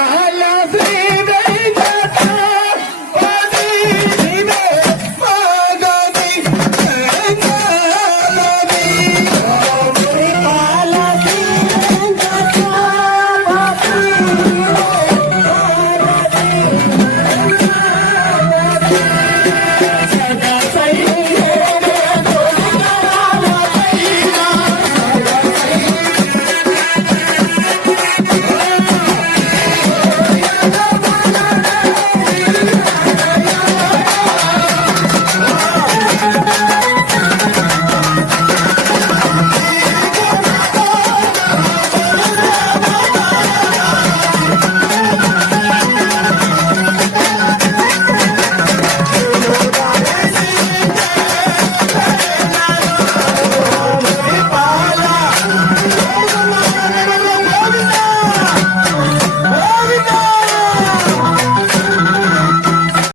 Mahala.